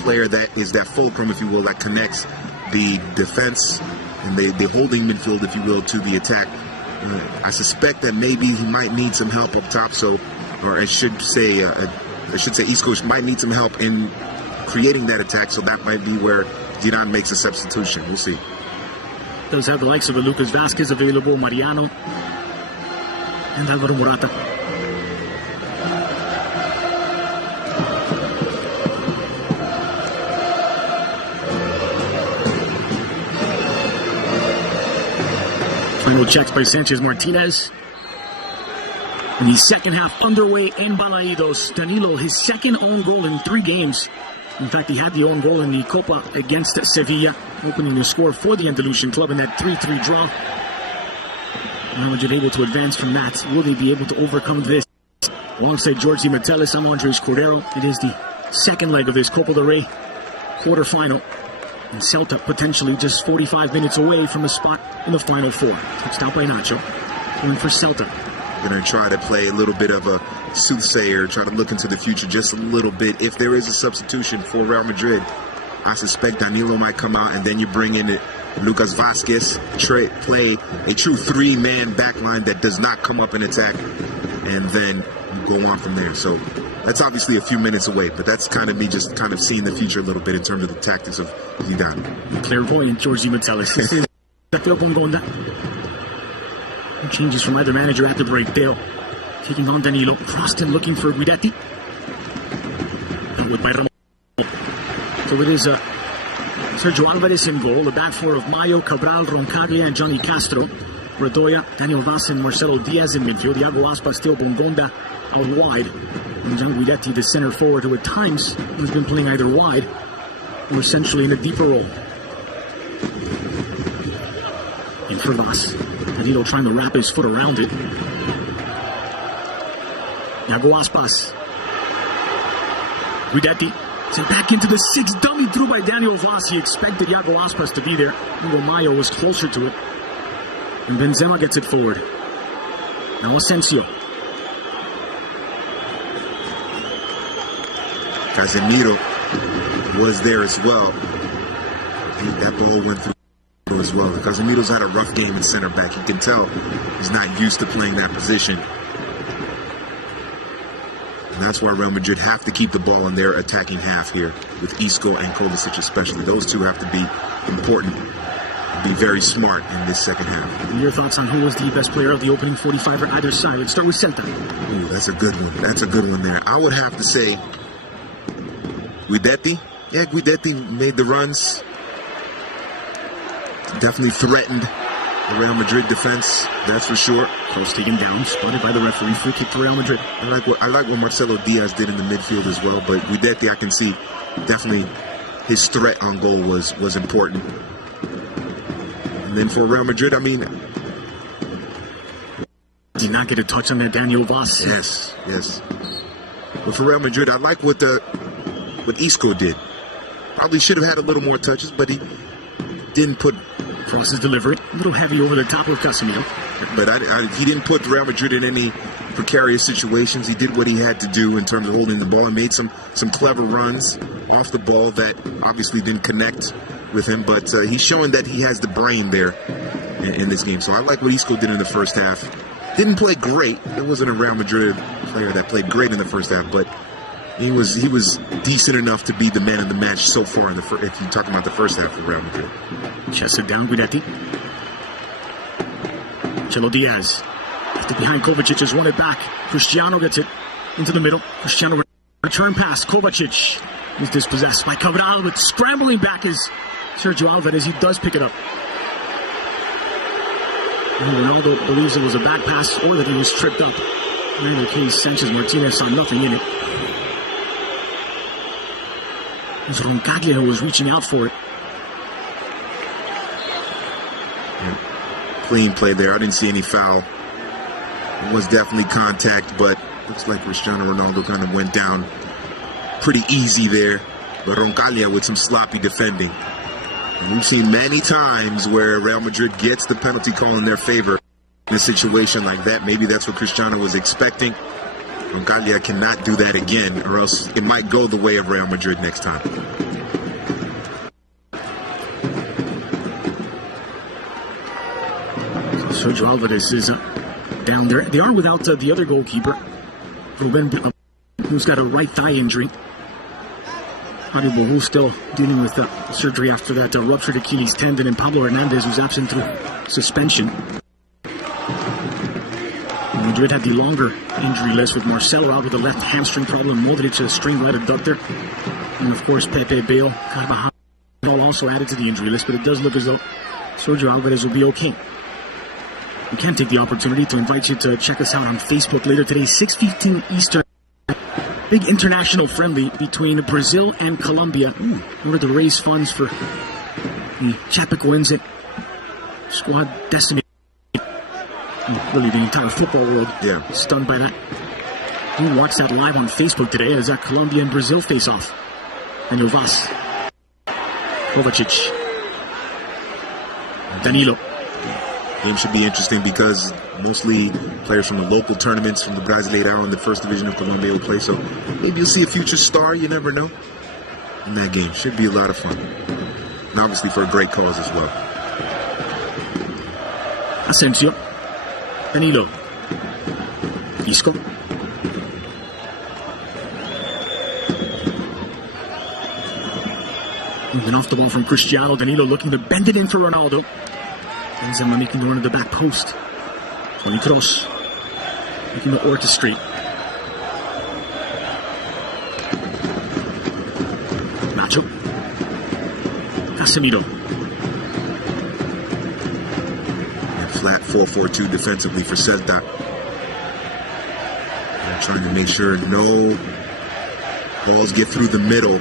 player that is that fulcrum, if you will, that connects the defense and the holding midfield, if you will, to the attack. I suspect that maybe he might need some help up top. I should say East Coast might need some help in creating that attack. So that might be where Zidane makes a substitution. We'll see. Does have the likes of Lucas Vazquez available, Mariano, and Alvaro Morata. Final checks by Sanchez Martinez. And the second half underway in Balaídos. Danilo, his second own goal in 3 games. In fact, he had the own goal in the Copa against Sevilla, opening the score for the Andalusian club in that 3-3 draw. Real Madrid able to advance from that. Will they be able to overcome this? Alongside Jorge Metellus, I'm Andres Cordero. It is the second leg of this Copa del Rey quarterfinal. And Celta potentially just 45 minutes away from a spot in the Final Four. Touched out by Nacho. Going for Celta. Going to try to play a little bit of a soothsayer, try to look into the future just a little bit. If there is a substitution for Real Madrid, I suspect Danilo might come out, and then you bring in Lucas Vazquez, play a true 3-man backline that does not come up and attack, and then you go on from there. So that's obviously a few minutes away, but that's kind of me just kind of seeing the future a little bit in terms of the tactics of Zidane. Clairvoyant Jorge Metellus. Changes from either manager at the break. Dale taking on Danilo. Croston looking for Guidetti. So it is Sergio Alvarez in goal. The back four of Mayo, Cabral, Roncaglia, and Johnny Castro. Redoya, Daniel Vaz, and Marcelo Diaz in midfield. Iago Aspas, Theo Bongonda out wide. And John Guidetti, the center forward, who at times has been playing either wide or essentially in a deeper role. And for Vaz. Danilo trying to wrap his foot around it. Iago Aspas. Guidetti sent back into the 6. Dummy through by Daniel Vaz. He expected Iago Aspas to be there. Hugo Mayo was closer to it. And Benzema gets it forward. Now Asensio. Casemiro was there as well. That ball went through as well. Casemiro's had a rough game in center back. You can tell he's not used to playing that position. And that's why Real Madrid have to keep the ball in their attacking half here with Isco and Kovacic especially. Those two have to be important, be very smart in this second half. And your thoughts on who was the best player of the opening 45 on either side? Let's start with Celta. Ooh, that's a good one. That's a good one there. I would have to say Guidetti. Yeah, Guidetti made the runs. Definitely threatened the Real Madrid defense, that's for sure. Close taken down, spotted by the referee. Free kick to Real Madrid. I like what Marcelo Diaz did in the midfield as well, but Guidetti, I can see definitely his threat on goal was important. And then for Real Madrid, I mean, did not get a touch on that Daniel Vaz. Yes. But for Real Madrid, I like what Isco did. Probably should have had a little more touches, but he didn't put. Crosses delivery, a little heavy over the top of Casemiro. But he didn't put Real Madrid in any precarious situations. He did what he had to do in terms of holding the ball and made some clever runs off the ball that obviously didn't connect with him. But he's showing that he has the brain there in this game. So I like what Isco did in the first half. Didn't play great. It wasn't a Real Madrid player that played great in the first half, but he was decent enough to be the man of the match so far if you're talking about the first half of Real Madrid. Chested down, Guidetti. Chelo Diaz. Left it behind Kovacic, has won it back. Cristiano gets it into the middle. Cristiano return pass. Kovacic is dispossessed by Cabral, but scrambling back is Sergio Alvarez. He does pick it up. And Ronaldo believes it was a back pass or that he was tripped up. In either case, Sanchez Martinez saw nothing in it. It was Roncaglia who was reaching out for it. Clean play there. I didn't see any foul. It was definitely contact, but looks like Cristiano Ronaldo kind of went down pretty easy there. But Roncaglia with some sloppy defending. And we've seen many times where Real Madrid gets the penalty call in their favor in a situation like that. Maybe that's what Cristiano was expecting. Roncaglia cannot do that again, or else it might go the way of Real Madrid next time. Sergio Alvarez is down there. They are without the other goalkeeper, Ruben, who's got a right thigh injury. Mario Bohu still dealing with surgery after that ruptured Achilles tendon, and Pablo Hernandez was absent through suspension. Madrid had the longer injury list with Marcelo out with a left hamstring problem, Modric a strained right adductor, and of course Pepe, Bale, Carvajal also added to the injury list, but it does look as though Sergio Alvarez will be okay. We can take the opportunity to invite you to check us out on Facebook later today, 6:15 Eastern. Big international friendly between Brazil and Colombia in order to raise funds for the Chapecoense squad decimated. Really, the entire football world stunned by that. You watch that live on Facebook today as that Colombia and Brazil face off. And Vaz, Kovacic, Danilo. Game should be interesting because mostly players from the local tournaments from the Brasileirão in the first division of Colombia will play. So maybe you'll see a future star. You never know. In that game, should be a lot of fun, and obviously for a great cause as well. Asensio, Danilo, Isco. Moving off the ball from Cristiano. Danilo looking to bend it in for Ronaldo. Benzema making the run at the back post. Toni Kroos making the orchestrate. Nacho. Casemiro. And flat 4-4-2 defensively for Celta. They're trying to make sure no balls get through the middle.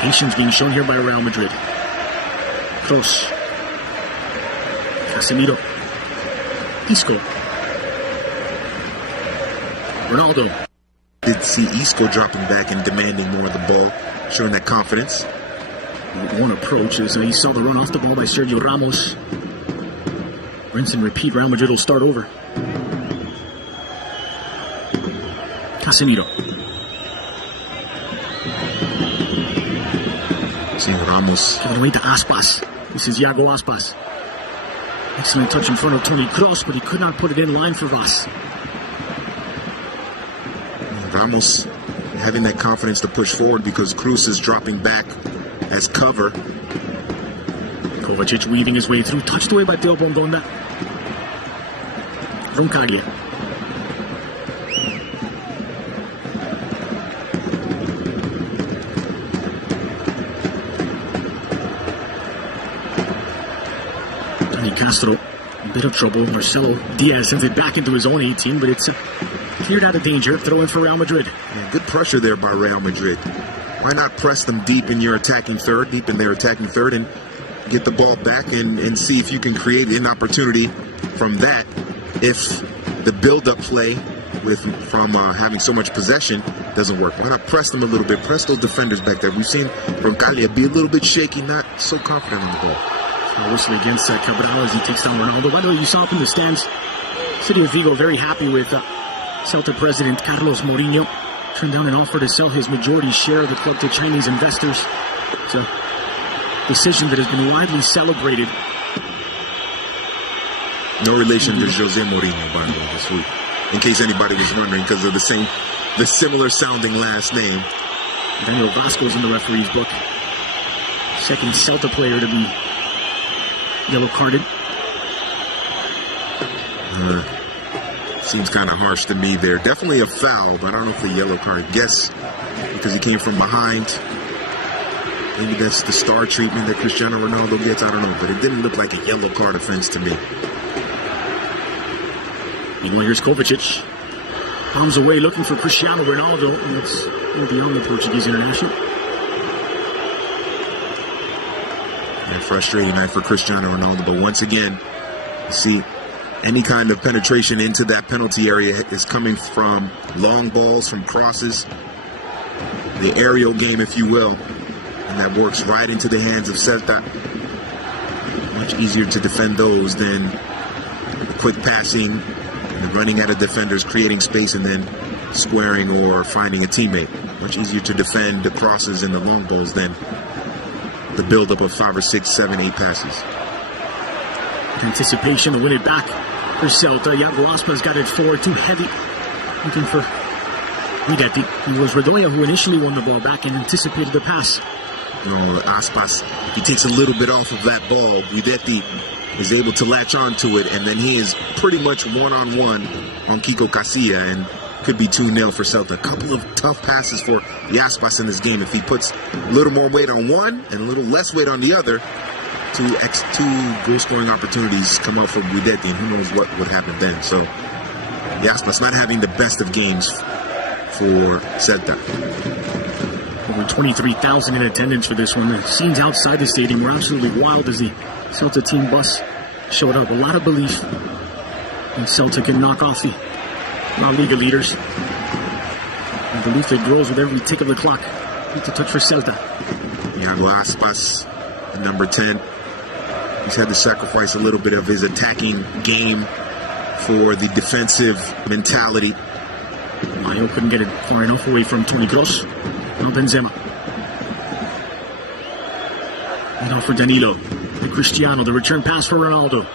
Patience being shown here by Real Madrid. Kroos. Casemiro. Isco. Ronaldo. Did see Isco dropping back and demanding more of the ball, showing that confidence. One approach is he saw the run off the ball by Sergio Ramos. Rinse and repeat. Real Madrid will start over. Casemiro. Seeing Ramos. All the way to Aspas. This is Iago Aspas. Excellent touch in front of Toni Kroos, but he could not put it in line for Vaz. Ramos having that confidence to push forward because Kroos is dropping back as cover. Kovacic weaving his way through. Touched away by Theo Bongonda. Roncaglia. Castro, a bit of trouble. Marcelo Diaz sends it back into his own 18, but it's cleared out of danger. Throw in for Real Madrid. Yeah, good pressure there by Real Madrid. Why not press them deep in their attacking third, and get the ball back and see if you can create an opportunity from that. If the build-up play from having so much possession doesn't work, why not press them a little bit? Press those defenders back there. We've seen Roncaglia be a little bit shaky, not so confident on the ball. Whistle against Cabral as he takes down Ronaldo. By the way, you saw up in the stands, City of Vigo very happy with Celta president Carlos Mourinho. Turned down an offer to sell his majority share of the club to Chinese investors. It's a decision that has been widely celebrated. No relation to Jose Mourinho, by the way, this week. In case anybody was wondering, because of the similar sounding last name. Daniel Vasco's in the referee's book. Second Celta player to be yellow carded. Seems kind of harsh to me there. Definitely a foul, but I don't know if the yellow card. Guess because he came from behind. Maybe that's the star treatment that Cristiano Ronaldo gets. I don't know, but it didn't look like a yellow card offense to me. Meanwhile, here's Kovacic. Palms away looking for Cristiano Ronaldo. And that's beyond the Portuguese international. And frustrating night for Cristiano Ronaldo, but once again, you see any kind of penetration into that penalty area is coming from long balls, from crosses, the aerial game, if you will, and that works right into the hands of Celta. Much easier to defend those than the quick passing, and the running at a defenders, creating space, and then squaring or finding a teammate. Much easier to defend the crosses and the long balls than the buildup of 5 or 6, 7, 8 passes. Anticipation to win it back for Celta. Iago Aspas got it forward, too heavy. Looking for Guidetti. It was Redoya who initially won the ball back and anticipated the pass. No, Aspas, he takes a little bit off of that ball. Guidetti is able to latch onto it, and then he is pretty much one-on-one on Kiko Casilla, and could be 2-0 for Celta. A couple of tough passes for Aspas in this game. If he puts a little more weight on one and a little less weight on the other, two goal-scoring opportunities come out for Guidetti, and who knows what would happen then. So, Aspas not having the best of games for Celta. Over 23,000 in attendance for this one. The scenes outside the stadium were absolutely wild as the Celta team bus showed up. A lot of belief in Celta can knock off the La Liga leaders. And belief that grows with every tick of the clock. Need to touch for Celta. Iago Aspas, number 10. He's had to sacrifice a little bit of his attacking game for the defensive mentality. Mayo couldn't get it far enough away from Toni Kroos. Now Benzema. And now for Danilo. And Cristiano, the return pass for Ronaldo.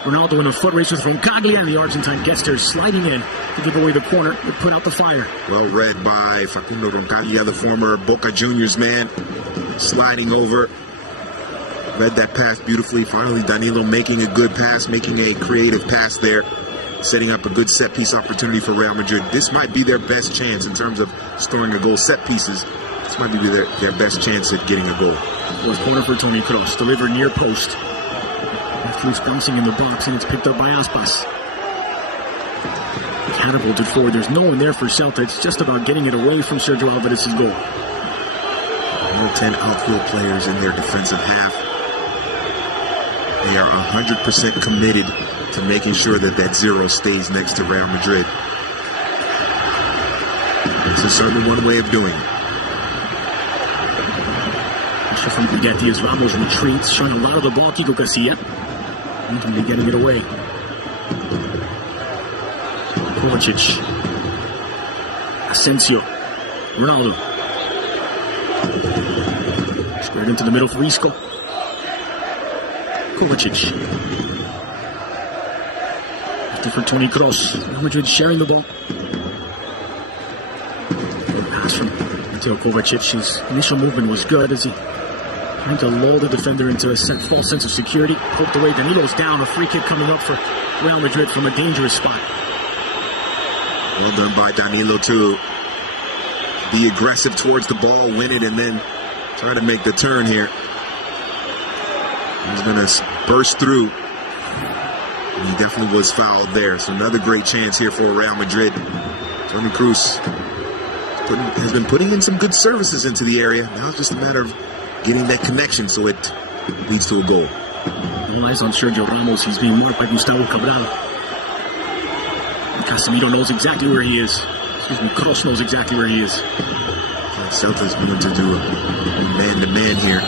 Ronaldo in a foot race with Roncaglia, and the Argentine gets there, sliding in to give away the corner to put out the fire. Well read by Facundo Roncaglia, the former Boca Juniors man, sliding over. Read that pass beautifully. Finally, Danilo making a good pass, making a creative pass there, setting up a good set-piece opportunity for Real Madrid. This might be their best chance in terms of scoring a goal. Set pieces, this might be their best chance at getting a goal. It was corner for Toni Kroos, delivered near post. Loose bouncing in the box, and it's picked up by Aspas. Catapulted forward. There's no one there for Celta. It's just about getting it away from Sergio Alvarez's goal. All 10 outfield players in their defensive half. They are 100% committed to making sure that that zero stays next to Real Madrid. This is certainly one way of doing it. Pressure from Guidetti as Ramos retreats, showing a lot of the ball. Kiko Casilla. Can be getting it away. Kovacic. Asensio. Ronaldo. Squared into the middle for Isco. Kovacic. For Toni Kroos. Real Madrid sharing the ball. Pass from Mateo Kovacic. His initial movement was good as he trying to lull the defender into a false sense of security. Poked away. Danilo's down. A free kick coming up for Real Madrid from a dangerous spot. Well done by Danilo to be aggressive towards the ball, win it, and then try to make the turn here. He's going to burst through. And he definitely was fouled there. So another great chance here for Real Madrid. Toni Kroos has been putting in some good services into the area. Now it's just a matter of getting that connection so it leads to a goal. All eyes on Sergio Ramos. He's being marked by Gustavo Cabral. Casemiro knows exactly where he is. Kroos knows exactly where he is. Celta's going to do a man-to-man here.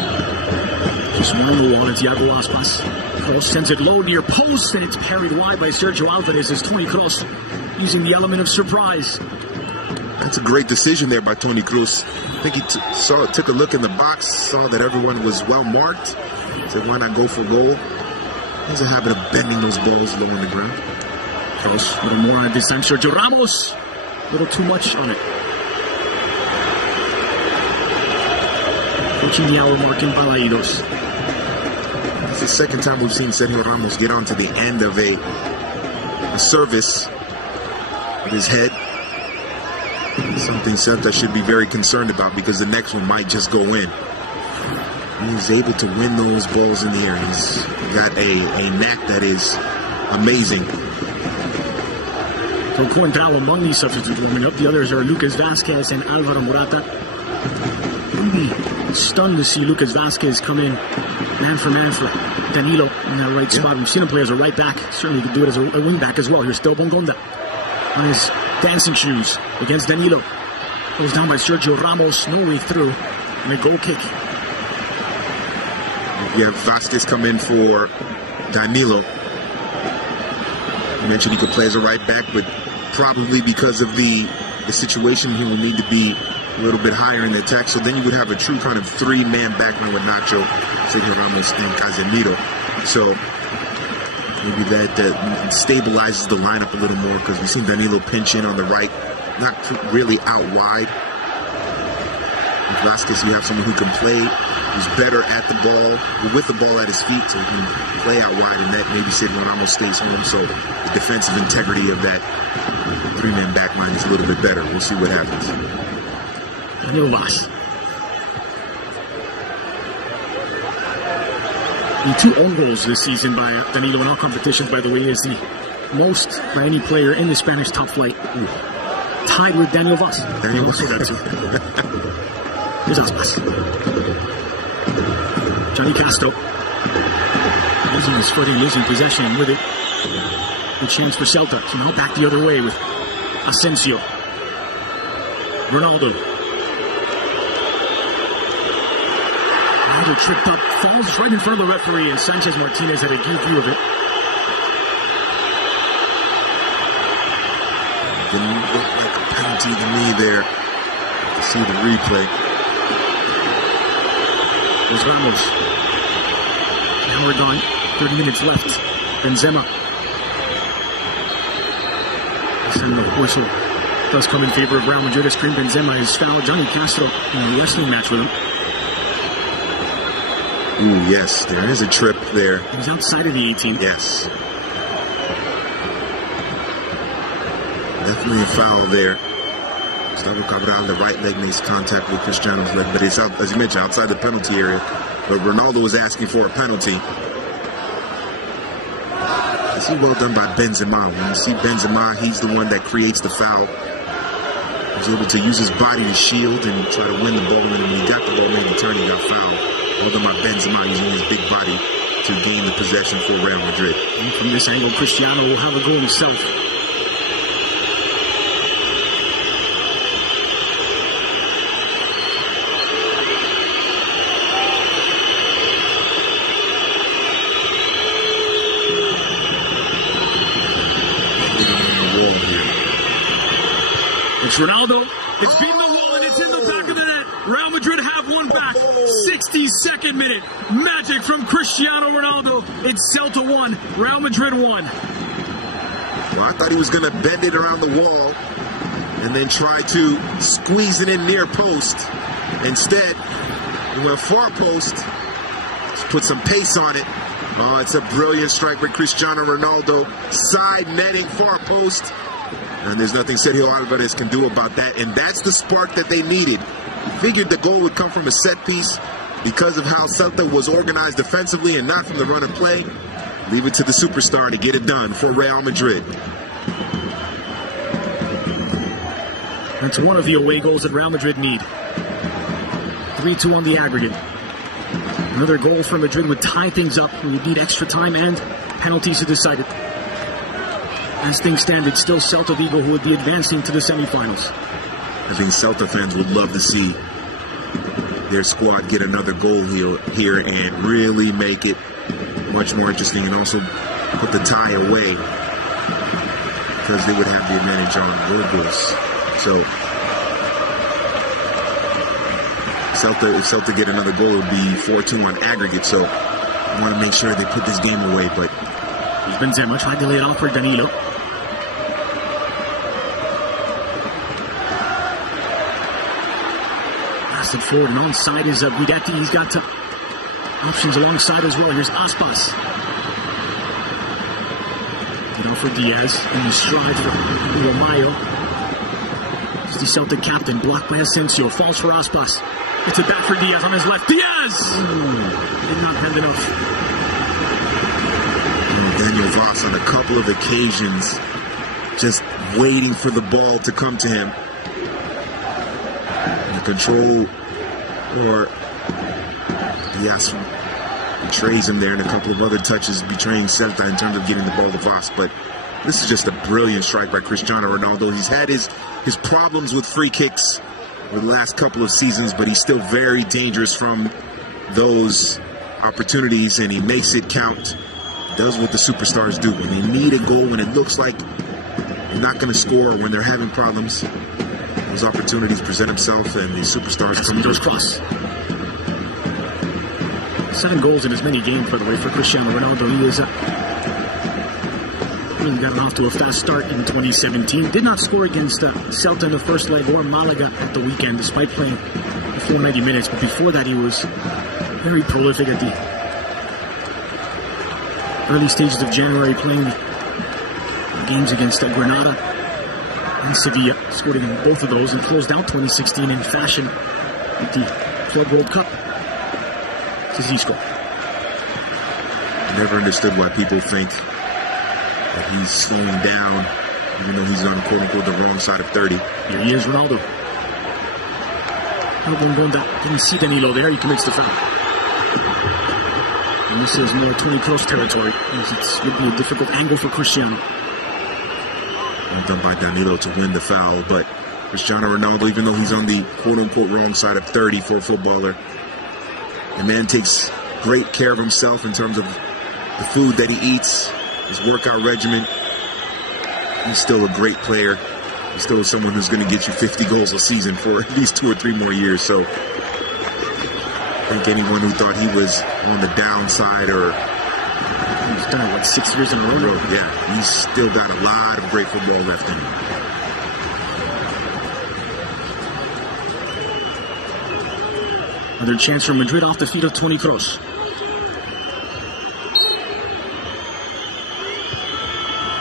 Just one on it, Iago Aspas. Kroos sends it low near post, and it's parried wide by Sergio Alvarez as Toni Kroos using the element of surprise. That's a great decision there by Toni Kroos. I think he took a look in the box, saw that everyone was well marked, said why not go for goal. He has a habit of bending those balls low on the ground. Kroos, a little more on it this time. Sergio Ramos, a little too much on it. Approaching the hour mark in Balaidos. It's the second time we've seen Sergio Ramos get onto the end of a service with his head. Something Celta should be very concerned about because the next one might just go in. He's able to win those balls in the air. He's got a knack that is amazing. So Coentrao among these substitutes warming up. The others are Lucas Vazquez and Alvaro Morata. Really stunned to see Lucas Vazquez come in man for Danilo in that right spot. We've seen him play as a right back. Certainly could do it as a wing back as well. Here's still Bongonda on his dancing shoes against Danilo. Goes down by Sergio Ramos, no way through, and a goal kick. You have Vazquez come in for Danilo. You mentioned he could play as a right back, but probably because of the the situation, he would need to be a little bit higher in the attack. So then you would have a true kind of three-man backline with Nacho, Sergio Ramos, and Casemiro. So maybe that stabilizes the lineup a little more, because we've seen Danilo pinch in on the right, not really out wide. With Vasquez, you have someone who can play, who's better at the ball, with the ball at his feet, so he can play out wide, and that maybe Sergio Ramos stays home. So the defensive integrity of that three-man backline is a little bit better. We'll see what happens. Daniel Vaz. The 2 own goals this season by Danilo in all competitions, by the way, is the most by any player in the Spanish top flight. Tied with Daniel Vaz. Daniel Vaz. Here's Aspas. Johnny Castro. Losing his footing, losing possession with it. Good chance for Celta. So now back the other way with Asensio. Ronaldo. Ronaldo tripped up, falls right in front of the referee, and Sanchez Martinez had a good view of it. Didn't look like a penalty to me there. See the replay. There's Ramos. Now we're gone. 30 minutes left. Benzema. And the whistle does come in favor of Real Madrid as Karim Benzema has fouled Johnny Castro in a wrestling match with him. Ooh, yes, there is a trip there. He's outside of the 18. Yes. Definitely a foul there. Gustavo Cabral, the right leg makes contact with Cristiano's leg, but it's out, as you mentioned, outside the penalty area. But Ronaldo was asking for a penalty. This is well done by Benzema. When you see Benzema, he's the one that creates the foul. He's able to use his body to shield and try to win the ball. And when he got the ball, made the turn, he got fouled. Well done by Benzema, using his big body to gain the possession for Real Madrid. And from this angle, Cristiano will have a goal himself. It's Ronaldo. It's beating the wall and it's in the back of the net. Real Madrid have one back. 62nd minute. Magic from Cristiano Ronaldo. It's Celta 1, Real Madrid 1. Well, I thought he was going to bend it around the wall and then try to squeeze it in near post. Instead, he went far post, put some pace on it. Oh, it's a brilliant strike by Cristiano Ronaldo. Side netting, far post. And there's nothing Sergio Alvarez can do about that. And that's the spark that they needed. Figured the goal would come from a set piece because of how Celta was organized defensively and not from the run and play. Leave it to the superstar to get it done for Real Madrid. That's one of the away goals that Real Madrid need. 3-2 on the aggregate. Another goal for Madrid would tie things up when you need extra time and penalties to decide it. As things stand, it's still Celta Vigo who would be advancing to the semifinals. I think Celta fans would love to see their squad get another goal here and really make it much more interesting, and also put the tie away because they would have the advantage on goal goals. So if Celta get another goal, it would be 4-2 on aggregate. So I want to make sure they put this game away. But he's Benzema tried to lay it off for Danilo. Passed it forward, and onside is Guidetti. He's got options alongside as well. Here's Aspas. Get off for Diaz, and the stride for Romayo. It's the Celtic captain, blocked by Asensio. Falls for Aspas. It's a back for Diaz on his left. Diaz! Did not have enough. Daniel Vaz on a couple of occasions just waiting for the ball to come to him. And the control, or Diaz betrays him there, and a couple of other touches betraying Celta in terms of getting the ball to Vaz. But this is just a brilliant strike by Cristiano Ronaldo. He's had his problems with free kicks for the last couple of seasons, but he's still very dangerous from those opportunities, and he makes it count. Does what the superstars do. When they need a goal, when it looks like they're not going to score, when they're having problems, those opportunities present himself, and the superstars come through. Cross. 7 goals in as many games, by the way, for Cristiano Ronaldo. He got off to a fast start in 2017. Did not score against Celta in the first leg or Malaga at the weekend, despite playing the full 90 minutes. But before that, he was very prolific at the early stages of January, playing games against Granada and Sevilla. Scored in both of those and closed out 2016 in fashion at the Club World Cup. Zisco. Never understood why people think that he's slowing down, even though he's on quote-unquote the wrong side of 30. Here he is, Ronaldo. Didn't see Danilo there. He commits the foul. And this is more 20 close territory. It would be a difficult angle for Cristiano. Well done by Danilo to win the foul, but Cristiano Ronaldo, even though he's on the quote-unquote wrong side of 30 for a footballer, the man takes great care of himself in terms of the food that he eats, his workout regimen. He's still a great player. He's still someone who's going to get you 50 goals a season for at least 2 or 3 more years. So I think anyone who thought he was on the downside, or he's done it, 6 years in a row. Yeah, he's still got a lot of great football left in him. Another chance for Madrid off the feet of Toni Kroos.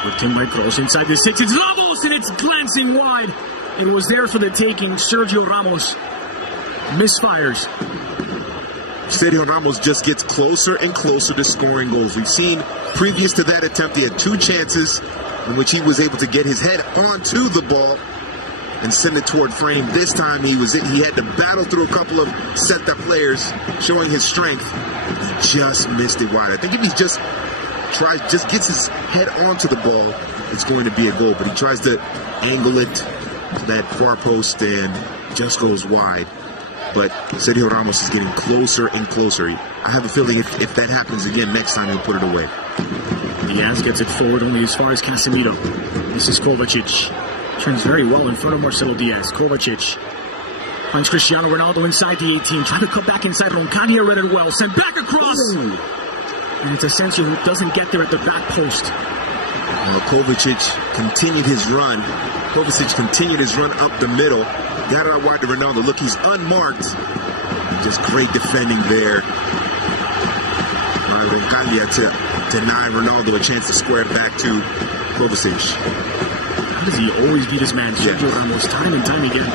Worked in by Kroos inside the 6. It's Ramos, and it's glancing wide. It was there for the taking. Sergio Ramos misfires. Sergio Ramos just gets closer and closer to scoring goals. We've seen previous to that attempt, he had 2 chances in which he was able to get his head onto the ball and send it toward frame. This time he had to battle through a couple of Celta players, showing his strength. He just missed it wide. I think if he just gets his head onto the ball, it's going to be a goal. But he tries to angle it to that far post and just goes wide. But Sergio Ramos is getting closer and closer. I have a feeling if that happens again next time, he'll put it away. Diaz gets it forward only as far as Casemiro. This is Kovacic. Turns very well in front of Marcelo Diaz. Kovacic finds Cristiano Ronaldo inside the 18. Trying to cut back inside. Roncalia read it well. Sent back across. Ooh. And it's Asensio who doesn't get there at the back post. Kovacic continued his run. Up the middle. Got it out wide to Ronaldo. Look, he's unmarked. Just great defending there. Roncalia to deny Ronaldo a chance to square it back to Kovacic. How does he always beat his man? Sergio Ramos, time and time again.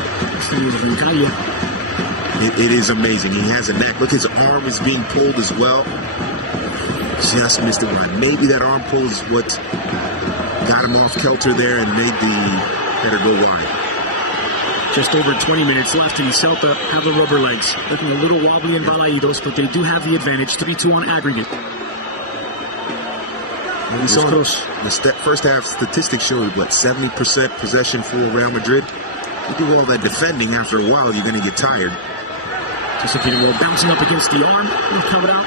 It is amazing. He has a knack. Look, his arm is being pulled as well. Just missed it wide. Maybe that arm pull is what got him off kilter there and made the header go wide. Just over 20 minutes left, and Celta have the rubber legs. Looking a little wobbly in Balaidos, but they do have the advantage. 3-2 on aggregate. We saw the first half statistics showed, 70% possession for Real Madrid. You do all that defending, after a while, you're going to get tired. Anticipating well, bouncing up against the arm, and covered out.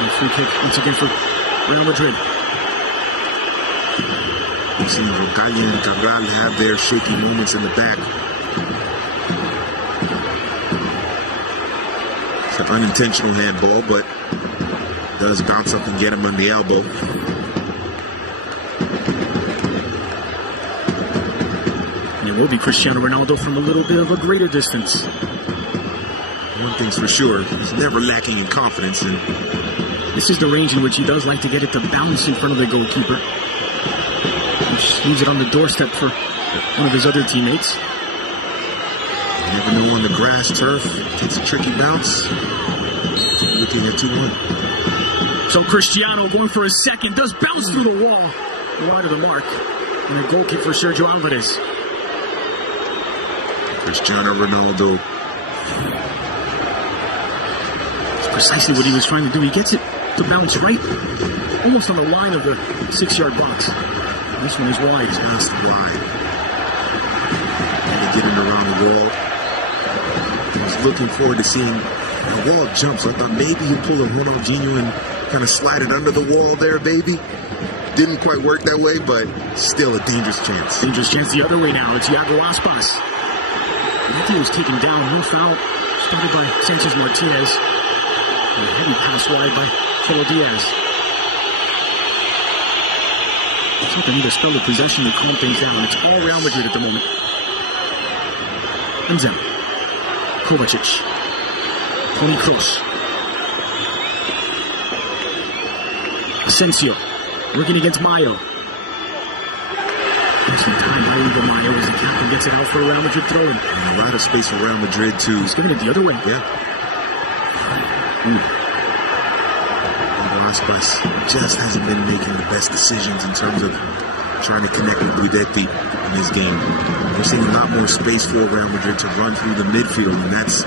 And free kick once again for Real Madrid. You see Roncalia and Cabral have their shaky moments in the back. It's an unintentional handball, but does bounce up and get him on the elbow. And it will be Cristiano Ronaldo from a little bit of a greater distance. One thing's for sure, he's never lacking in confidence. And this is the range in which he does like to get it to bounce in front of the goalkeeper. Which leaves it on the doorstep for one of his other teammates. You never know on the grass turf. Takes a tricky bounce. Looking at 2-1. So Cristiano going for his second, does bounce through the wall, wide of the mark, and a goal kick for Sergio Alvarez. Cristiano Ronaldo. It's precisely what he was trying to do. He gets it to bounce right, almost on the line of the 6-yard box. This one is wide. Just wide. And getting around the wall. I was looking forward to seeing the wall jump, so I thought maybe he'd pull a Ronaldinho and kind of slide it under the wall there, baby. Didn't quite work that way, but still a dangerous chance. Dangerous chance the other way now. It's Iago Aspas. He was taken down. No foul. Started by Sanchez Martinez. A heavy pass wide by Paulo Diaz. Looks like they need to spell the possession to calm things down. It's all Real Madrid at the moment. Benzema. Kovacic. Toni Kroos. Asensio. Working against Mayo. Some time over Mayo as the captain gets it out for a Real Madrid throw-in. And a lot of space for Real Madrid too. He's giving it the other way. Yeah. Aspas just hasn't been making the best decisions in terms of trying to connect with Guidetti in his game. We're seeing a lot more space for Real Madrid to run through the midfield, and that's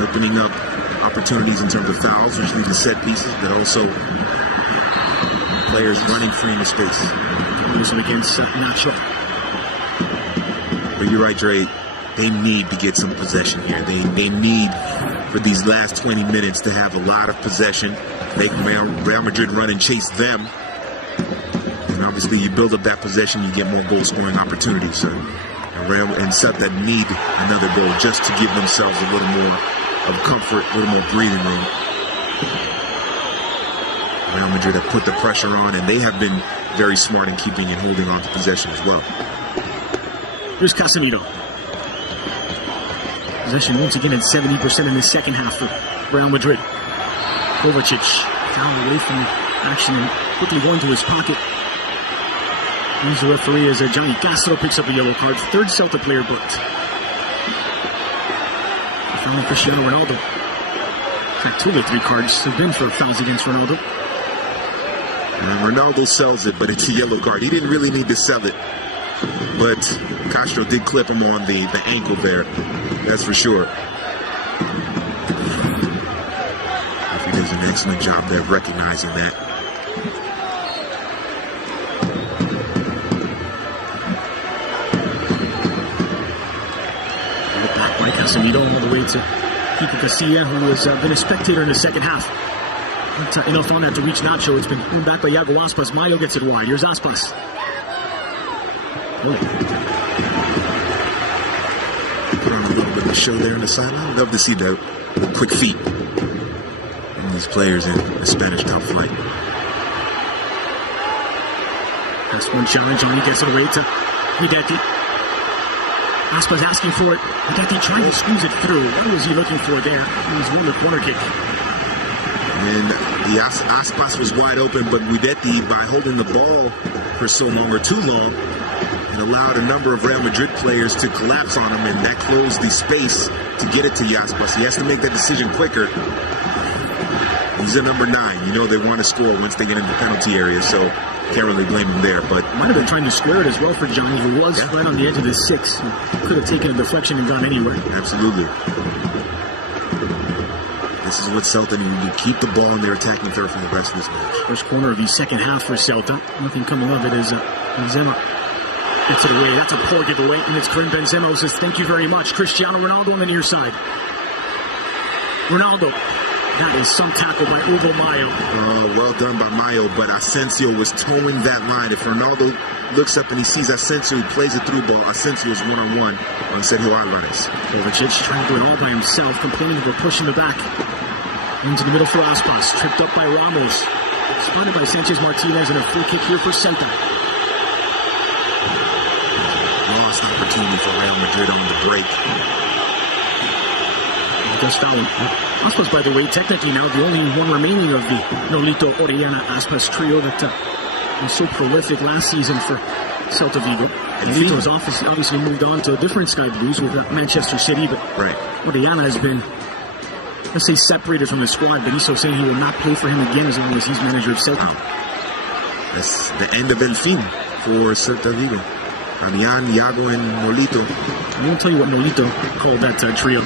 opening up opportunities in terms of fouls, usually the set pieces, but also players running free in the space. Losing against Nacho. But you're right, Dre. They need to get some possession here. They need, for these last 20 minutes, to have a lot of possession, make Real Madrid run and chase them. And obviously, you build up that possession, you get more goal-scoring opportunities. So, and Celta need another goal just to give themselves a little more of comfort, a little more breathing room. Real Madrid have put the pressure on, and they have been very smart in keeping and holding on to possession as well. Here's Casemiro. Possession once again at 70% in the second half for Real Madrid. Kovacic down away from the action and quickly going to his pocket. Here's the referee as Johnny Castro picks up a yellow card. Third Celta player booked. Fouling Cristiano Ronaldo. In fact, 2 of the 3 cards have been for fouls against Ronaldo. And Ronaldo sells it, but it's a yellow card. He didn't really need to sell it. But Castro did clip him on the ankle there. That's for sure. He does an excellent job there of recognizing that. Back by Casemiro all the way to Kiko Casilla, who has been a spectator in the second half. Not enough on that to reach Nacho. It's been pulled back by Iago Aspas. Mayo gets it wide. Here's Aspas. Put on a little bit of a show there on the sideline. Love to see the quick feet from these players in the Spanish top flight. That's one challenge, and he gets it away to Guidetti. Aspas asking for it. Guidetti trying to squeeze it through. What was he looking for there? He was winning the corner kick. And the Aspas was wide open, but Guidetti, by holding the ball for so long or too long, it allowed a number of Real Madrid players to collapse on him, and that closed the space to get it to Aspas. He has to make that decision quicker. He's a number 9. You know they want to score once they get in the penalty area, so can't really blame him there. But might have been trying to square it as well for Johnny, who was right on the edge of the 6. Could have taken a deflection and gone anywhere. Absolutely. This is what Celta need to do. Keep the ball in their attacking third for the rest of this match. First corner of the second half for Celta. Nothing coming of it as Benzema gets it away. That's a poor giveaway, and it's Karim Benzema who says thank you very much. Cristiano Ronaldo on the near side. Ronaldo. That is some tackle by Hugo Mayo. Well done by Mayo, but Asensio was towing that line. If Ronaldo looks up and he sees Asensio, he plays a through ball. Asensio is one-on-one on Sergio Alvarez. Kovacic trying to do it all by himself, complaining that we're pushing the back. Into the middle for Aspas, tripped up by Ramos. Spotted by Sanchez Martinez, and a free kick here for Celta. Lost opportunity for Real Madrid on the break. Aspas, by the way, technically now the only one remaining of the Nolito, Orellana, Aspas trio that was so prolific last season for Celta Vigo. Nolito has obviously moved on to different Sky Blues with Manchester City, but Orellana has been, let's say, separated from the squad. Berizzo saying he will not pay for him again as long as he's manager of Celta. That's the end of El Fin for Celta Vigo. Adrian, Iago, and Nolito. I won't tell you what Nolito called that trio.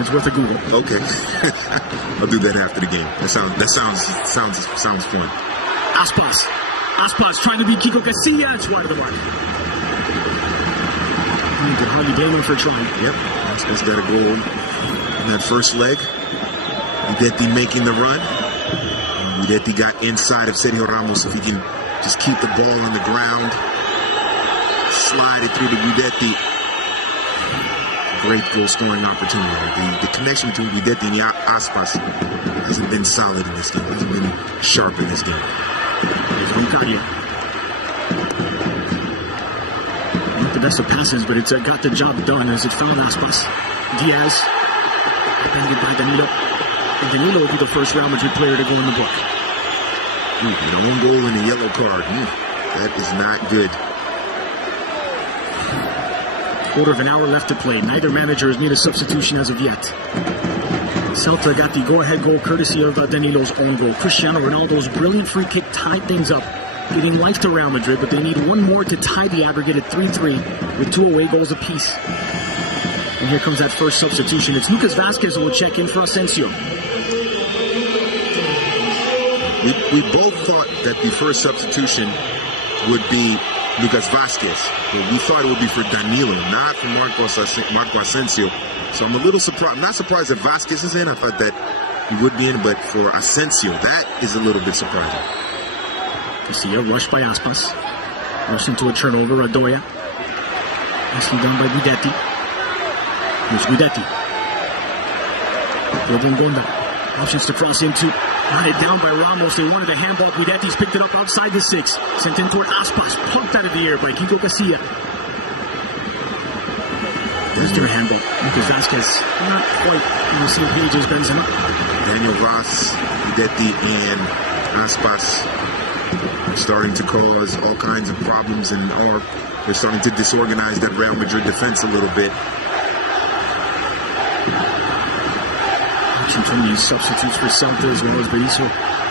It's worth a Google. Okay, I'll do that after the game. That sounds fun. Aspas trying to beat Kiko Casilla. It's wide of the mark. You can hardly blame him for trying. Yep, Aspas got a goal in that first leg. Guidetti making the run. Guidetti got inside of Sergio Ramos. If he can just keep the ball on the ground. Slide it through to Guidetti. Great goal scoring opportunity. The connection between Guidetti and Aspas hasn't been solid in this game. Hasn't been sharp in this game. Not the best of passes, but it's got the job done as it found Aspas. Diaz. Defended by Danilo. And Danilo will be the first Real Madrid player to go in the book. An own goal and a yellow card. That is not good. Quarter of an hour left to play. Neither manager has made a substitution as of yet. Celta got the go-ahead goal courtesy of Danilo's own goal. Cristiano Ronaldo's brilliant free kick tied things up, giving life to Real Madrid, but they need one more to tie the aggregate at 3-3 with 2 away goals apiece. And here comes that first substitution. It's Lucas Vazquez who will check in for Asensio. We both thought that the first substitution would be Lucas Vazquez, but we thought it would be for Danilo, not for Marco Asensio. So I'm a little surprised. I'm not surprised that Vazquez is in. I thought that he would be in, but for Asensio, that is a little bit surprising. Garcia rushed by Aspas. Rushed into a turnover, Adoya. Nicely done by Guidetti. Here's Guidetti. Gonda. Options to cross into. Nodded down by Ramos. They wanted a handball. Guidetti's picked it up outside the 6. Sent in toward Aspas. Pumped out of the air by Kiko Garcia. There's their handball. Lucas Vazquez not quite on the same page as Benzema. Daniel Ross, Guidetti, and Aspas are starting to cause all kinds of problems, and they're starting to disorganize that Real Madrid defense a little bit. From these substitutes for Celta as well as Berizzo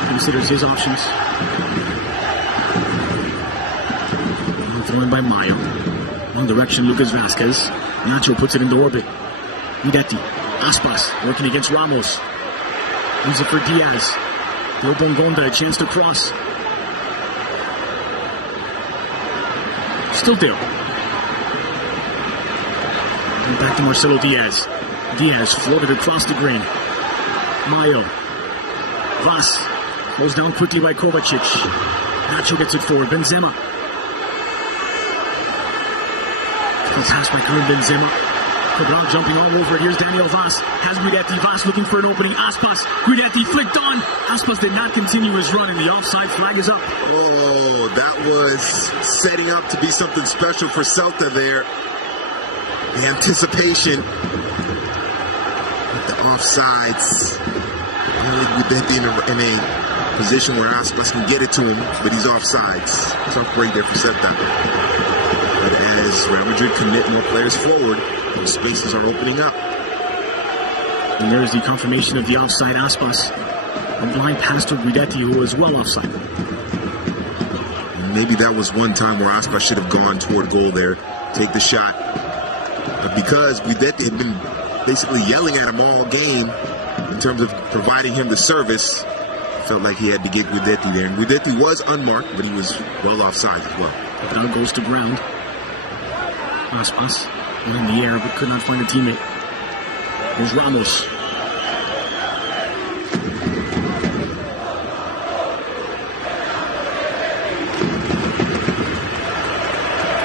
considers his options. Thrown by Mayo. One direction, Lucas Vazquez. Nacho puts it into orbit. Guidetti. Aspas working against Ramos. Use it for Diaz. Gonda, a chance to cross. Still there. And back to Marcelo Diaz. Diaz floated across the green. Mayo. Vaz goes down quickly by Kovacic. Nacho gets it forward. Benzema. Pass by Karim Benzema. Cabral jumping all over it. Here's Daniel Vaz. Has Guidetti. Vaz looking for an opening. Aspas. Guidetti flicked on. Aspas did not continue his run, and the offside flag is up. Oh, that was setting up to be something special for Celta there. The anticipation. The offsides. Guidetti in a position where Aspas can get it to him, but he's offsides. Tough break there for Celta. But as Real Madrid commit more players forward, those spaces are opening up. And there's the confirmation of the offside. Aspas, a blind pass to Guidetti, who was well offside. Maybe that was one time where Aspas should have gone toward goal there, take the shot. But because Guidetti had been basically yelling at him all game in terms of providing him the service, felt like he had to get Guidetti there. And Guidetti was unmarked, but he was well offside as well. Now goes to ground. Aspas went in the air but could not find a teammate. There's Ramos.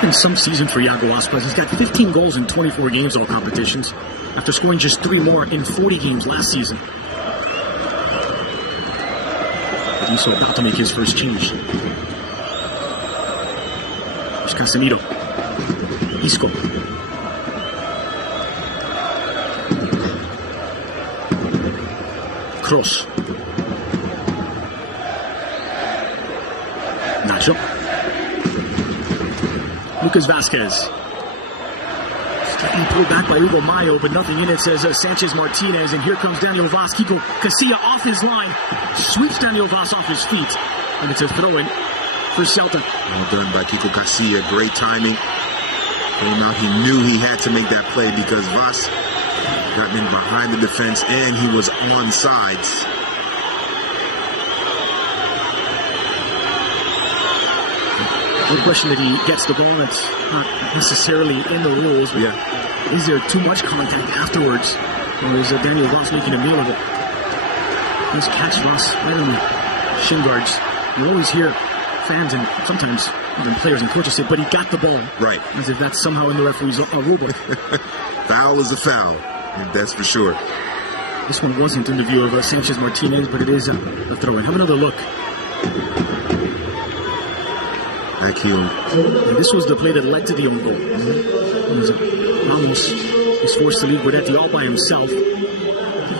In some season for Iago Aspas, he's got 15 goals in 24 games all competitions, after scoring just 3 more in 40 games last season. But he's about to make his first change. There's Casemiro. Isco. Cross. Nacho. Lucas Vazquez. Slightly pulled back by Hugo Mayo, but nothing in it, says Sanchez Martinez. And here comes Daniel Vaz. Kiko Casilla off his line. Sweeps Daniel Vaz off his feet. And it's a throw-in for Celta. Well done by Kiko Casilla. Great timing. Came out, he knew he had to make that play because Vaz got in behind the defense and he was on sides. No question that he gets the ball. That's not necessarily in the rules. But is there too much contact afterwards? Or is Daniel Vaz making a meal of it? Let's catch Vaz right on the shin guards. You always hear fans and sometimes even players and coaches say, but he got the ball. Right. As if that's somehow in the referee's rulebook. Foul is a foul. That's for sure. This one wasn't in the view of Sanchez Martinez, but it is a throw-in. Have another look. Back heel. And this was the play that led to the own goal. Ramos is forced to leave Guidetti all by himself.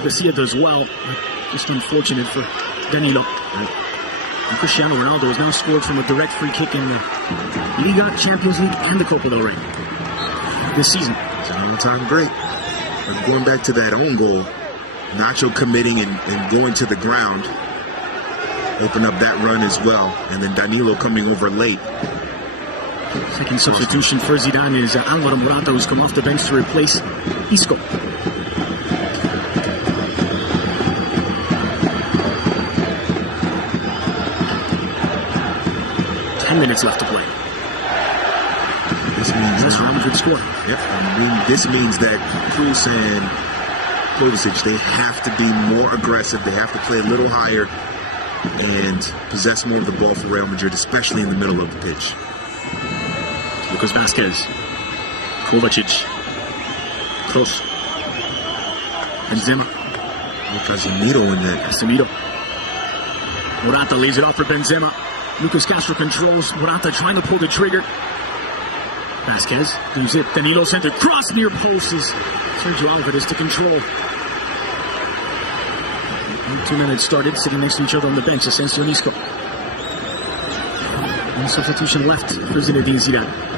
Garcia does well. Just unfortunate for Danilo. And Cristiano Ronaldo has now scored from a direct free kick in the Liga, Champions League, and the Copa del Rey this season. It's an all-time great. But going back to that own goal, Nacho committing and going to the ground, open up that run as well, and then Danilo coming over late. Second substitution for Zidane is Alvaro Morata, who's come off the bench to replace Isco. 10 minutes left to play. This means that's Real Madrid score. Yep. This means that Kroos and Kovacic, they have to be more aggressive. They have to play a little higher and possess more of the ball for Real Madrid, especially in the middle of the pitch. Lucas Vazquez, Kovacic, Kroos, Benzema, Casemiro in there. Casemiro. Morata lays it off for Benzema. Lucas Castro controls. Morata trying to pull the trigger. Vazquez leaves it. Danilo sent a cross near post. Sergio Alvarez to control. 2 minutes started, sitting next to each other on the bench. Asensio and Isco. One substitution left for Zinedine Zidane.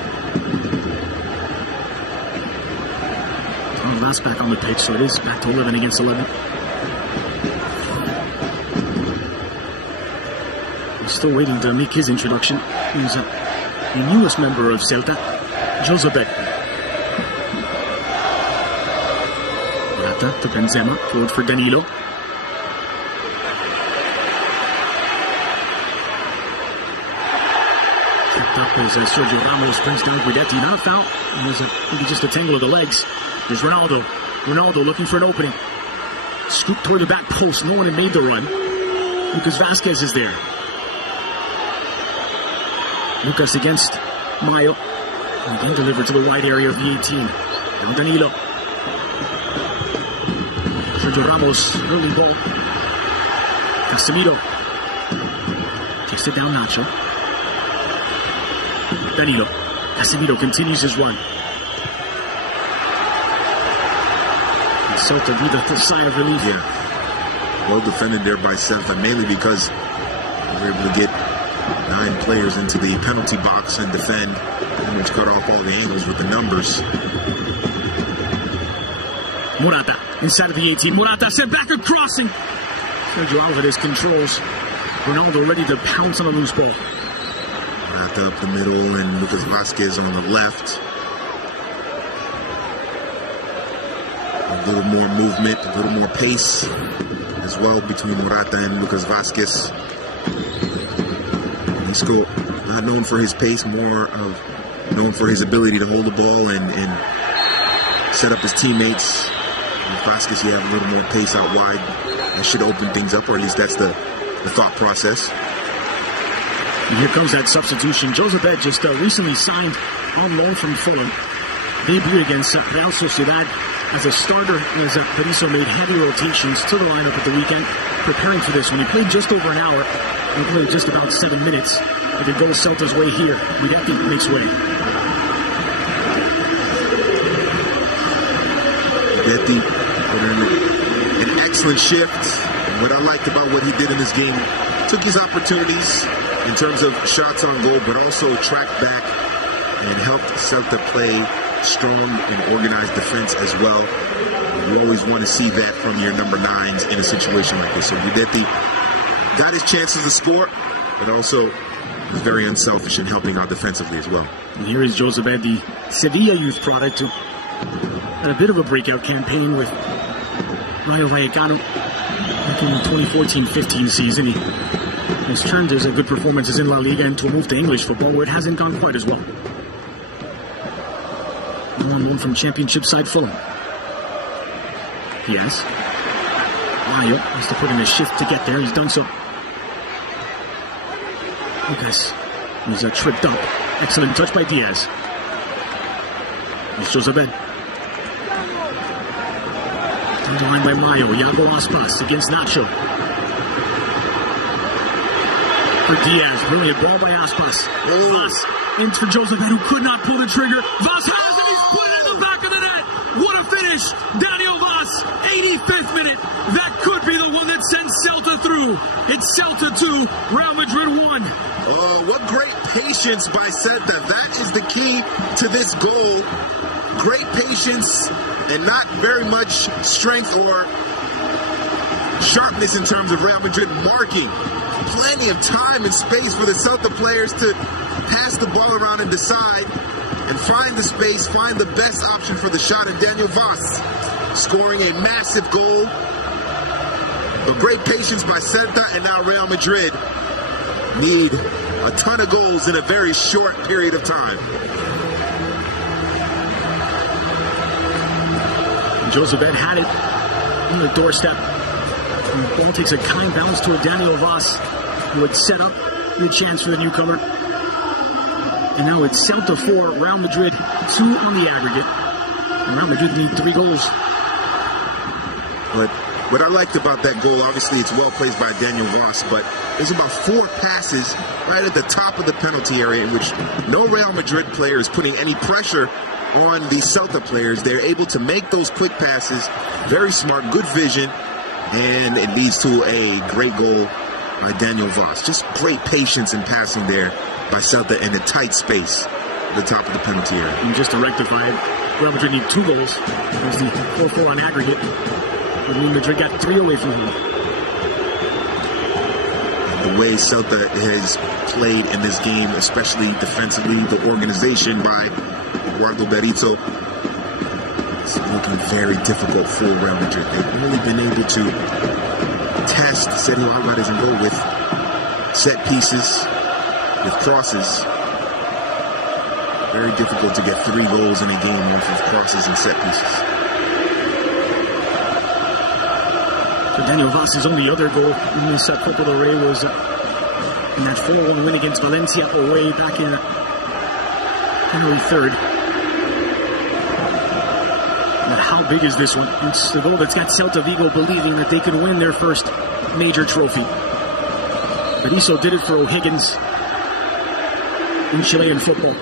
Last back on the pitch, so it is back to 11 against 11. He's still waiting to make his introduction. He's the newest member of Celta, Josebet. Morata to Benzema, forward for Danilo. Picked up as Sergio Ramos brings down Guidetti. Not a foul. It was maybe just a tangle of the legs. There's Ronaldo. Ronaldo looking for an opening. Scoop toward the back post. No one had made the run. Lucas Vazquez is there. Lucas against Mayo. And then delivered to the wide area of the 18. Now Danilo. Sergio Ramos, early ball. Casemiro. Takes it down Nacho. Danilo. Casemiro continues his run. Celta Vigo to sigh of relief. Yeah. Well defended there by Celta, mainly because they were able to get 9 players into the penalty box and defend, which cut off all the angles with the numbers. Morata inside of the 18. Morata sent back a crossing. Sergio Alvarez controls. Ronaldo ready to pounce on a loose ball. Morata up the middle and Lucas Vazquez on the left. A little more movement, a little more pace as well between Morata and Lucas Vazquez. Isco, not known for his pace, more of known for his ability to hold the ball and set up his teammates. With Vazquez, you have a little more pace out wide. That should open things up, or at least that's the thought process. And here comes that substitution. Josebet just recently signed on loan from Fulham. Debuted against Real Sociedad as a starter, as Berizzo made heavy rotations to the lineup at the weekend, preparing for this. When he played just over an hour, he played just about 7 minutes. If it goes Celta's way here, Guidetti makes way. Guidetti put in an excellent shift. And what I liked about what he did in this game, took his opportunities in terms of shots on goal, but also tracked back and helped Celta play strong and organized defense as well. You always want to see that from your number 9s in a situation like this. So Guidetti got his chances to score, but also was very unselfish in helping out defensively as well. And here is Josebet, the Sevilla youth product, who had a bit of a breakout campaign with Rayo Vallecano back in the 2014-15 season. He has turned his good performances in La Liga into a move to English football, where it hasn't gone quite as well. One from championship side Fulham. Yes. Mayo has to put in a shift to get there. He's done so. Lucas. He's tripped up. Excellent touch by Diaz. It's Josabed. Down the line by Mayo. Iago Aspas against Nacho. For Diaz. Brilliant ball by Aspas. Vas in for Josabed, who could not pull the trigger. Vas has it. He's put it in the back of the net. What a finish. Daniel Vas. 85th minute. That could be the one that sends Celta through. It's Celta 2. Real Madrid 1. Oh, what great patience by Celta. That is the key to this goal. Great patience and not very much strength or sharpness in terms of Real Madrid marking. Plenty of time and space for the Celta players to pass the ball around and decide and find the space, find the best option for the shot, and Daniel Vas scoring a massive goal. But great patience by Celta, and now Real Madrid need a ton of goals in a very short period of time. Josabed had it on the doorstep. And the ball takes a kind bounce toward Daniel Vas, who would set up the chance for the newcomer. And now it's Celta 4, Real Madrid 2 on the aggregate. And Real Madrid need 3 goals. But what I liked about that goal, obviously it's well placed by Daniel Vas, but there's about 4 passes right at the top of the penalty area in which no Real Madrid player is putting any pressure on the Celta players. They're able to make those quick passes, very smart, good vision, and it leads to a great goal by Daniel Vas. Just great patience in passing there by Celta in a tight space at the top of the penalty area. And just to rectify it, Real Madrid need 2 goals. There's the 4-4 on aggregate. But Real Madrid got 3 away from home. The way Celta has played in this game, especially defensively, the organization by Eduardo Berizzo, it's looking very difficult for Real Madrid. They've really been able to test Sergio Alvarez and go with set pieces, with crosses. Very difficult to get 3 goals in a game off of crosses and set pieces. So Daniel Vas' only other goal in this Copa del Rey was in that 4-1 win against Valencia away back in January 3rd. Now, how big is this one? It's the goal that's got Celta Vigo believing that they could win their first major trophy. Berizzo did it for O'Higgins in Chilean football.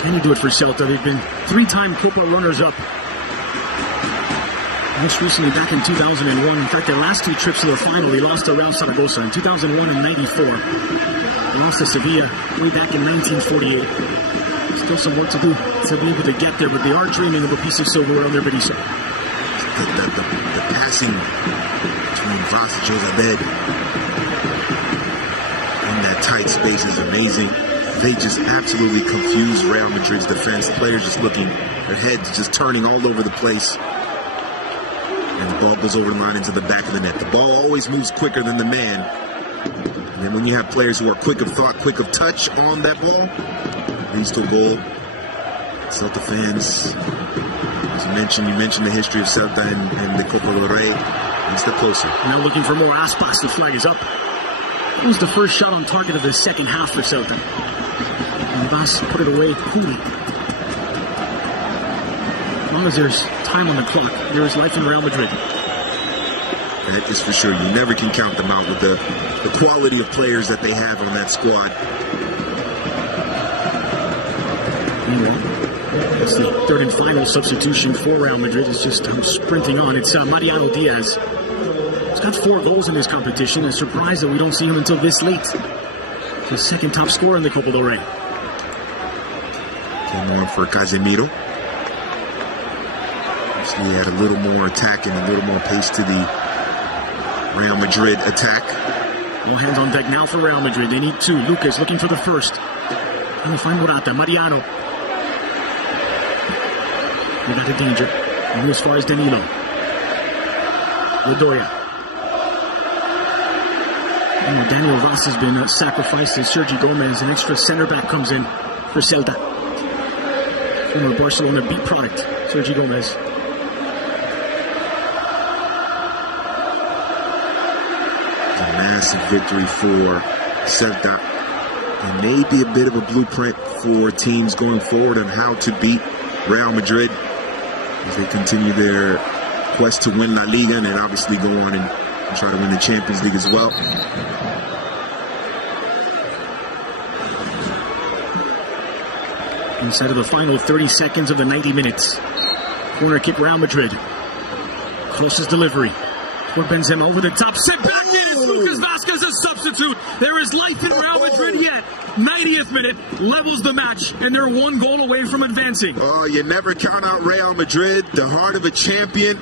Can he do it for Celta? They've been 3-time Copa runners-up. Most recently back in 2001. In fact, their last 2 trips to the final, they lost to Real Zaragoza in 2001 and 94. They lost to Sevilla way back in 1948. Still some work to do to be able to get there, but they are dreaming of a piece of silverware under Berizzo. The passing between Vas and Josabed in that tight space is amazing. They just absolutely confuse Real Madrid's defense. Players just looking, their heads just turning all over the place. And the ball goes over the line into the back of the net. The ball always moves quicker than the man. And then when you have players who are quick of thought, quick of touch on that ball, leads to a goal. Celta fans, as you mentioned the history of Celta and the Copa del Rey. One step closer. Now looking for more. Aspas, the flag is up. It was the first shot on target of the second half for Celta. And Vas put it away coolly. As long as there's time on the clock, there is life in Real Madrid. That is for sure. You never can count them out with the quality of players that they have on that squad. Anyway, that's the 3rd and final substitution for Real Madrid. It's just sprinting on. It's Mariano Diaz. He's got 4 goals in this competition. A surprise that we don't see him until this late. The 2nd top scorer in the Copa del Rey. Came on for Casemiro. He had a little more attack and a little more pace to the Real Madrid attack. All hands on deck now for Real Madrid. They need 2. Lucas looking for the first. And they find Morata. Mariano. They got a danger. And as far as Danilo. Lodoya. And Daniel Vas has been sacrificed as Sergi Gomez. An extra center back comes in for Celta. Former Barcelona beat product, Sergi Gomez. massive victory for Celta. And maybe a bit of a blueprint for teams going forward on how to beat Real Madrid as they continue their quest to win La Liga and then obviously go on and try to win the Champions League as well. Inside of the final 30 seconds of the 90 minutes. Corner kick, Real Madrid. Closest delivery. Toward Benzema over the top. Set back in. Lucas Vazquez a substitute. There is life in Real Madrid yet. 90th minute. Levels the match. And they're one goal away from advancing. Oh, you never count out Real Madrid. The heart of a champion.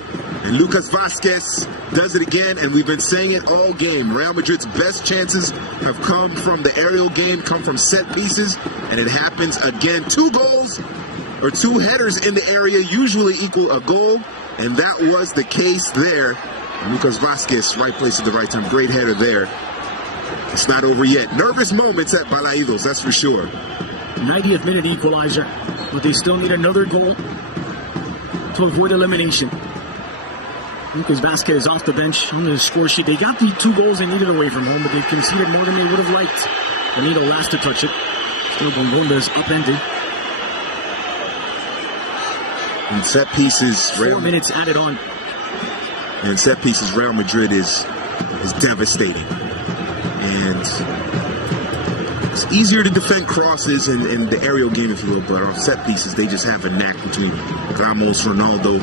And Lucas Vazquez does it again, and we've been saying it all game. Real Madrid's best chances have come from the aerial game, come from set pieces, and it happens again. 2 goals or 2 headers in the area usually equal a goal, and that was the case there. Lucas Vazquez, right place at the right time. Great header there. It's not over yet. Nervous moments at Balaidos, that's for sure. 90th minute equalizer, but they still need another goal to avoid elimination. Lucas Vazquez off the bench on the score sheet. They got the 2 goals they needed away from home, but they conceded more than they would have liked. Danilo last to touch it. Still Bongonda's upended. And set pieces, 4 minutes added on. And set pieces, Real Madrid is devastating. And it's easier to defend crosses in the aerial game, if you will, but on set pieces, they just have a knack between Ramos, Ronaldo,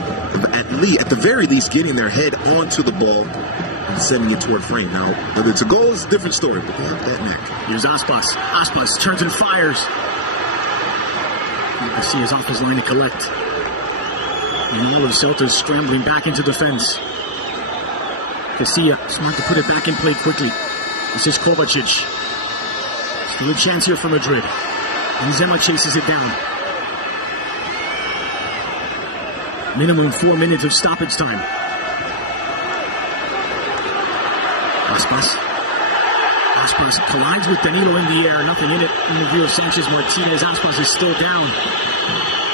at the very least, getting their head onto the ball and sending it toward frame. Now, whether it's a goal, it's a different story, but they have that knack. Here's Aspas. Aspas turns and fires. You can see his off his line to collect. And all of Celta's scrambling back into defense. Casilla, smart to put it back in play quickly. This is Kovacic. Still a chance here for Madrid. Benzema chases it down. Minimum 4 minutes of stoppage time. Aspas collides with Danilo in the air. Nothing in it. In the view of Sanchez Martinez. Aspas is still down.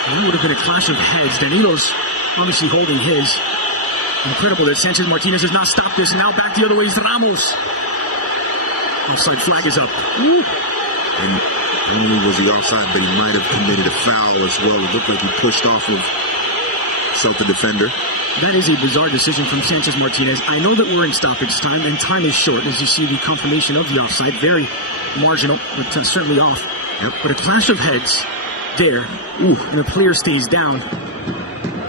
And that would have been a clash of heads. Danilo's obviously holding his. Incredible that Sanchez Martinez has not stopped this. Now back the other way is Ramos. Offside flag is up. Ooh. And not only was he offside, but he might have committed a foul as well. It looked like he pushed off of Celta defender. That is a bizarre decision from Sanchez Martinez. I know that we're in stoppage time, and time is short, as you see the confirmation of the offside. Very marginal, but certainly off. Yep. But a clash of heads there. Ooh, and the player stays down.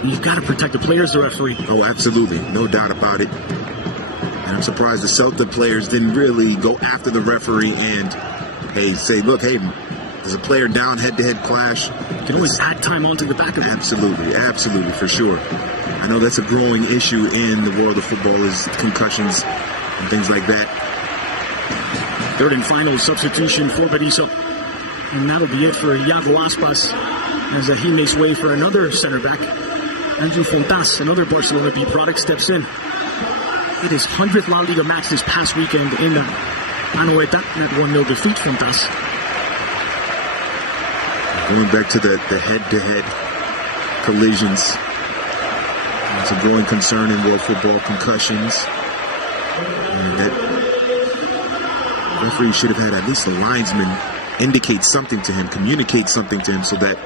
You've got to protect the players, the referee. Oh, absolutely. No doubt about it. And I'm surprised the Celta players didn't really go after the referee and, say, look, there's a player down, head-to-head clash. You can always add time onto the back of it. Absolutely, for sure. I know that's a growing issue in the world of football is concussions and things like that. Third and final substitution for Berizzo. And that'll be it for Iago Aspas as he makes way for another center back. Andrew Fontas, another Barcelona B product, steps in. It is 100th La Liga match this past weekend in Anoeta. That 1-0 defeat Fontas. Going back to the head-to-head collisions. It's a growing concern in world football, concussions. And that referee should have had at least the linesman indicate something to him, communicate something to him so that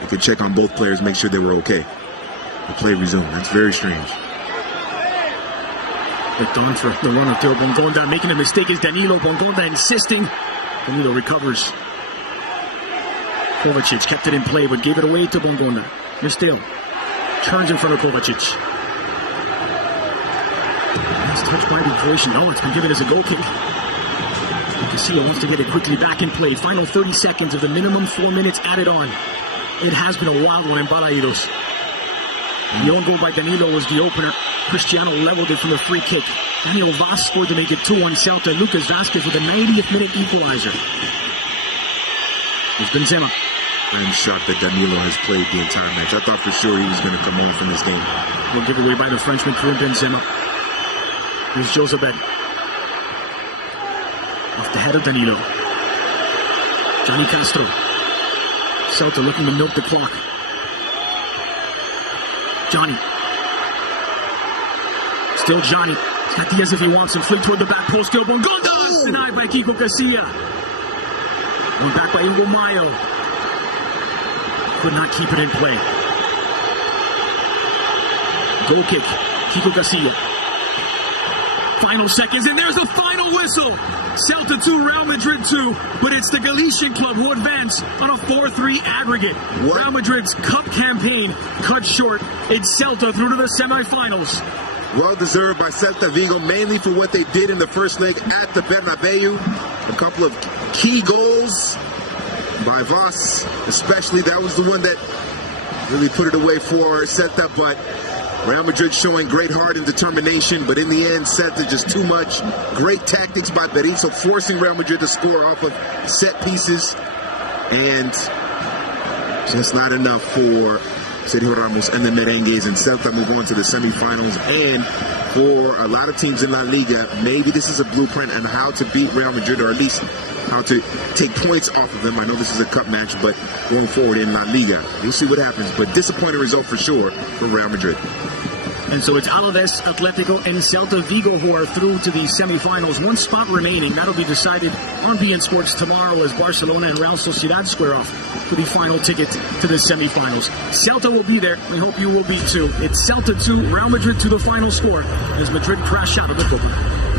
he could check on both players, make sure they were okay. The play resumed. That's very strange. Looked on for the run of Theo Bongonda. Making a mistake is Danilo. Bongonda insisting. Danilo recovers. Kovacic kept it in play, but gave it away to Bongonda. Mistil turns in front of Kovacic. Nice touch by the Croatian. Oh, it's been given as a goal kick. Casilla wants to get it quickly back in play. Final 30 seconds of the minimum 4 minutes added on. It has been a wild one in Balaidos. The own goal by Danilo was the opener. Cristiano leveled it from a free kick. Daniel Vaz scored to make it 2-1 Celta. Lucas Vazquez with a 90th minute equalizer. It's Benzema. I am shocked that Danilo has played the entire match. I thought for sure he was going to come home from this game. Well, giveaway by the Frenchman, Karim Benzema. Here's Josebed. Off the head of Danilo. Johnny Castro. Celta looking to milk the clock. Johnny. Still Johnny. Got Diaz if he wants him. Flick toward the back post. Gil Bongonda. Denied by Kiko Casilla. One back by Ingo Mayo. Could not keep it in play. Goal kick. Kiko Casilla. Final seconds, and there's the final whistle. Celta 2, Real Madrid 2, but it's the Galician club who advance on a 4-3 aggregate. Real Madrid's cup campaign cut short. It's Celta through to the semifinals. Well deserved by Celta Vigo, mainly for what they did in the first leg at the Bernabeu. A couple of key goals by Voss, especially. That was the one that really put it away for Celta, but Real Madrid showing great heart and determination, but in the end, Celta just too much. Great tactics by Berizzo, forcing Real Madrid to score off of set pieces, and just not enough for Sergio Ramos and the Merengues. And Celta move on to the semifinals. And for a lot of teams in La Liga, maybe this is a blueprint on how to beat Real Madrid, or at least how to take points off of them. I know this is a cup match, but going forward in La Liga, we'll see what happens. But disappointing result for sure for Real Madrid. And so it's Alaves, Atletico, and Celta Vigo who are through to the semifinals. One spot remaining. That'll be decided on beIN Sports tomorrow as Barcelona and Real Sociedad square off for the final ticket to the semifinals. Celta will be there. We hope you will be too. It's Celta 2, Real Madrid to the final score as Madrid crash out of the Copa.